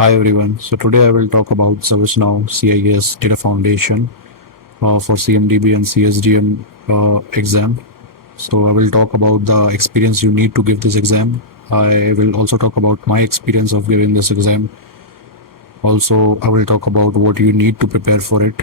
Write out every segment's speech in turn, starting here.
Hi everyone. So today I will talk about ServiceNow CIS Data Foundation for CMDB and CSDM exam. So I will talk about the experience you need to give this exam. I will also talk about my experience of giving this exam. Also, I will talk about what you need to prepare for it.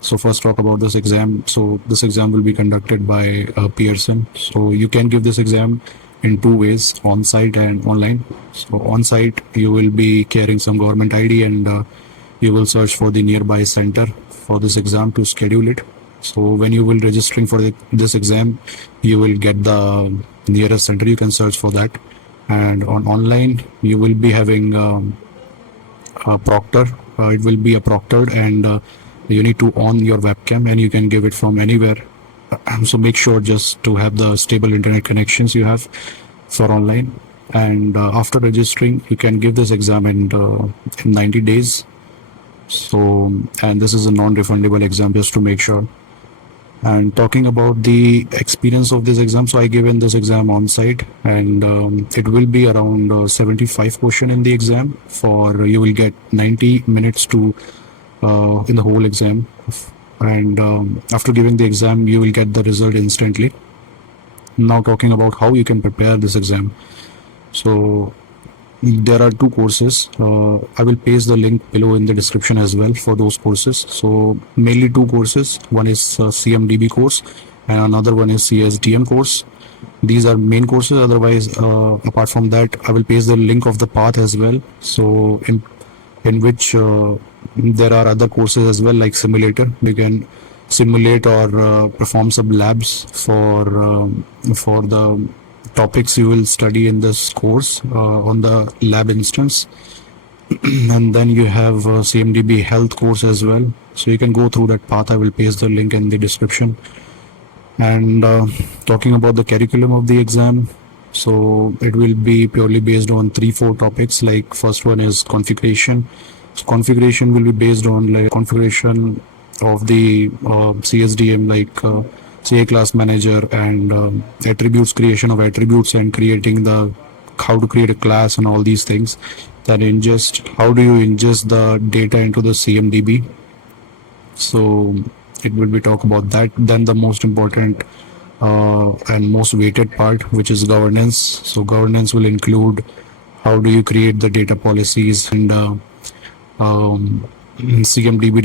So first talk about this exam. So this exam will be conducted by Pearson. So you can give this exam in two ways, on-site and online. So on-site, you will be carrying some government ID and you will search for the nearby center for this exam to schedule it. So when you will registering for this exam, you will get the nearest center. You can search for that. And on online, you will be having proctor. It will be a proctored and you need to on your webcam and you can give it from anywhere. So make sure just to have the stable internet connections you have for online. And after registering, you can give this exam in 90 days. So, and this is a non-refundable exam just to make sure. And talking about the experience of this exam, so I given this exam on site and it will be around 75 question in the exam. For you will get 90 minutes to in the whole exam. And after giving the exam, you will get the result instantly. Now talking about how you can prepare this exam. So there are two courses. I will paste the link below in the description as well for those courses. So mainly two courses. One is CMDB course and another one is CSDM course. These are main courses. Otherwise, apart from that, I will paste the link of the path as well. So in which there are other courses as well, like simulator. You can simulate or perform some labs for the topics you will study in this course on the lab instance. And then you have CMDB health course as well. So you can go through that path. I will paste the link in the description. And talking about the curriculum of the exam, so it will be purely based on 3-4 topics. Like first one is configuration. So configuration will be based on like configuration of the CSDM, like CA class manager and attributes, creation of attributes and creating the how to create a class and all these things. Then ingest, how do you ingest the data into the CMDB? So it will be talk about that. Then the most important and most weighted part, which is governance. So governance will include how do you create the data policies and CMDB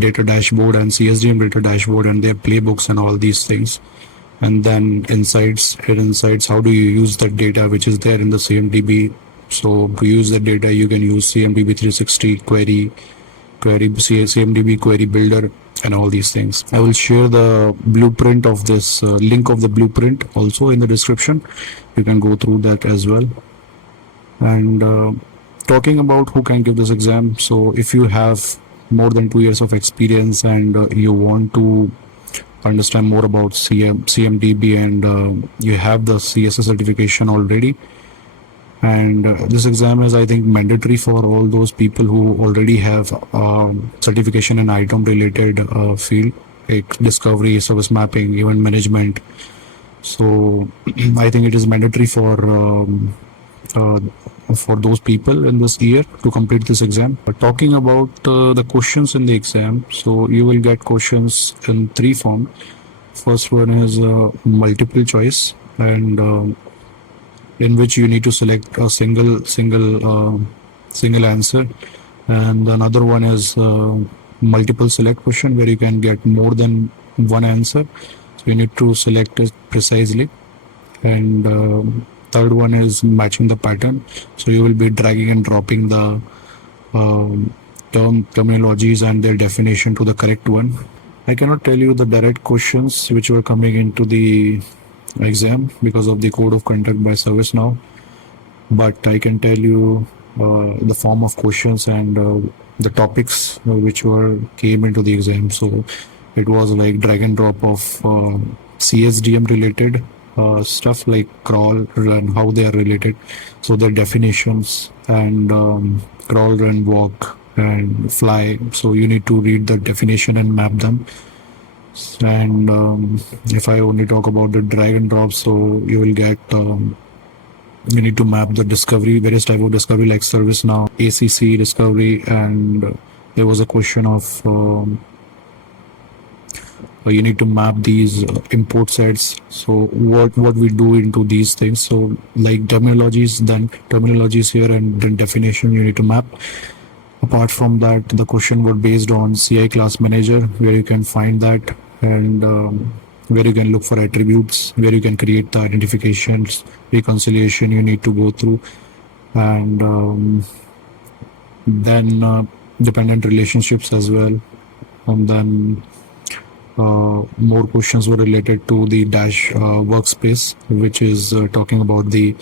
data dashboard and CSDM data dashboard and their playbooks and all these things. And then insights, how do you use that data which is there in the CMDB? So to use the data, you can use CMDB 360 query CMDB query builder and all these things. I will share the blueprint of this link of the blueprint also in the description. You can go through that as well. And talking about who can give this exam, so if you have more than 2 years of experience and you want to understand more about CMDB and you have the CSS certification already, and this exam is, I think, mandatory for all those people who already have certification in itom related field, like discovery, service mapping, event management. So I think it is mandatory for those people in this year to complete this exam. But talking about the questions in the exam, so you will get questions in 3 forms. First one is multiple choice, and in which you need to select a single answer, and another one is multiple select question where you can get more than one answer, so you need to select it precisely. And third one is matching the pattern, so you will be dragging and dropping the terminologies and their definition to the correct one. I cannot tell you the direct questions which were coming into the exam because of the code of conduct by ServiceNow, but I can tell you the form of questions and the topics which came into the exam. So it was like drag and drop of CSDM related stuff like crawl, run, how they are related, so their definitions, and crawl, run, walk and fly, so you need to read the definition and map them. And if I only talk about the drag and drop, so you will get you need to map the discovery, various type of discovery like ServiceNow, ACC discovery, and there was a question of you need to map these import sets. So what we do into these things. So like terminologies, then terminologies here, and then definition you need to map. Apart from that, the question was based on CI class manager, where you can find that, and where you can look for attributes, where you can create the identifications, reconciliation you need to go through, and then dependent relationships as well. And then more questions were related to the dash workspace, which is talking about the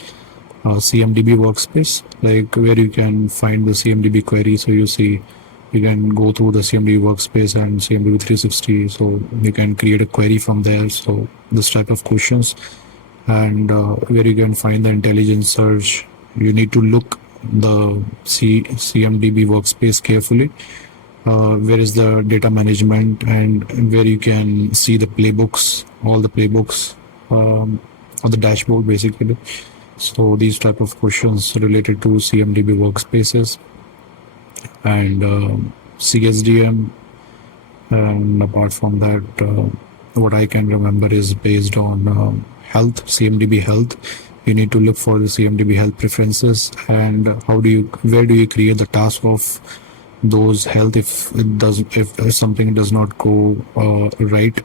CMDB workspace, like where you can find the CMDB query. So you see, you can go through the CMDB workspace and CMDB 360. So you can create a query from there. So this type of questions, and where you can find the intelligent search. You need to look the CMDB workspace carefully. Where is the data management, and where you can see the playbooks, all the playbooks on the dashboard basically. So these type of questions related to CMDB workspaces and CSDM. And apart from that, what I can remember is based on health, CMDB health. You need to look for the CMDB health preferences, and where do you create the task of those health if something does not go right.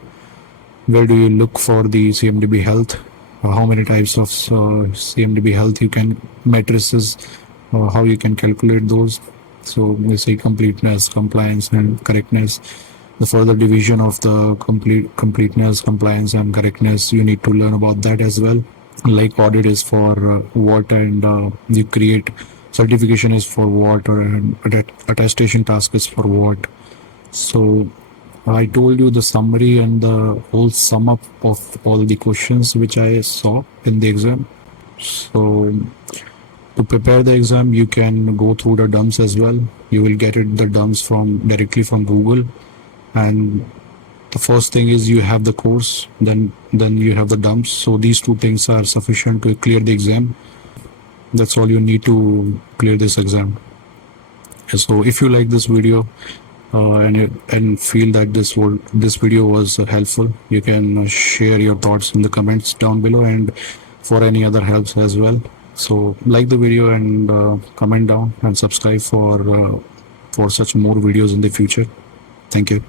Where do you look for the CMDB health? How many types of CMDB health you can matrices, how you can calculate those. So we say completeness, compliance, and correctness. The further division of the completeness, compliance, and correctness, you need to learn about that as well. Like audit is for what, and you create certification is for what, and attestation task is for what. So I told you the summary and the whole sum up of all the questions which I saw in the exam. So to prepare the exam, you can go through the dumps as well. You will get the dumps directly from Google. And the first thing is you have the course, then you have the dumps. So these two things are sufficient to clear the exam. That's all you need to clear this exam. So if you like this video, and feel that this video was helpful, you can share your thoughts in the comments down below, and for any other helps as well. So like the video and comment down and subscribe for such more videos in the future. Thank you.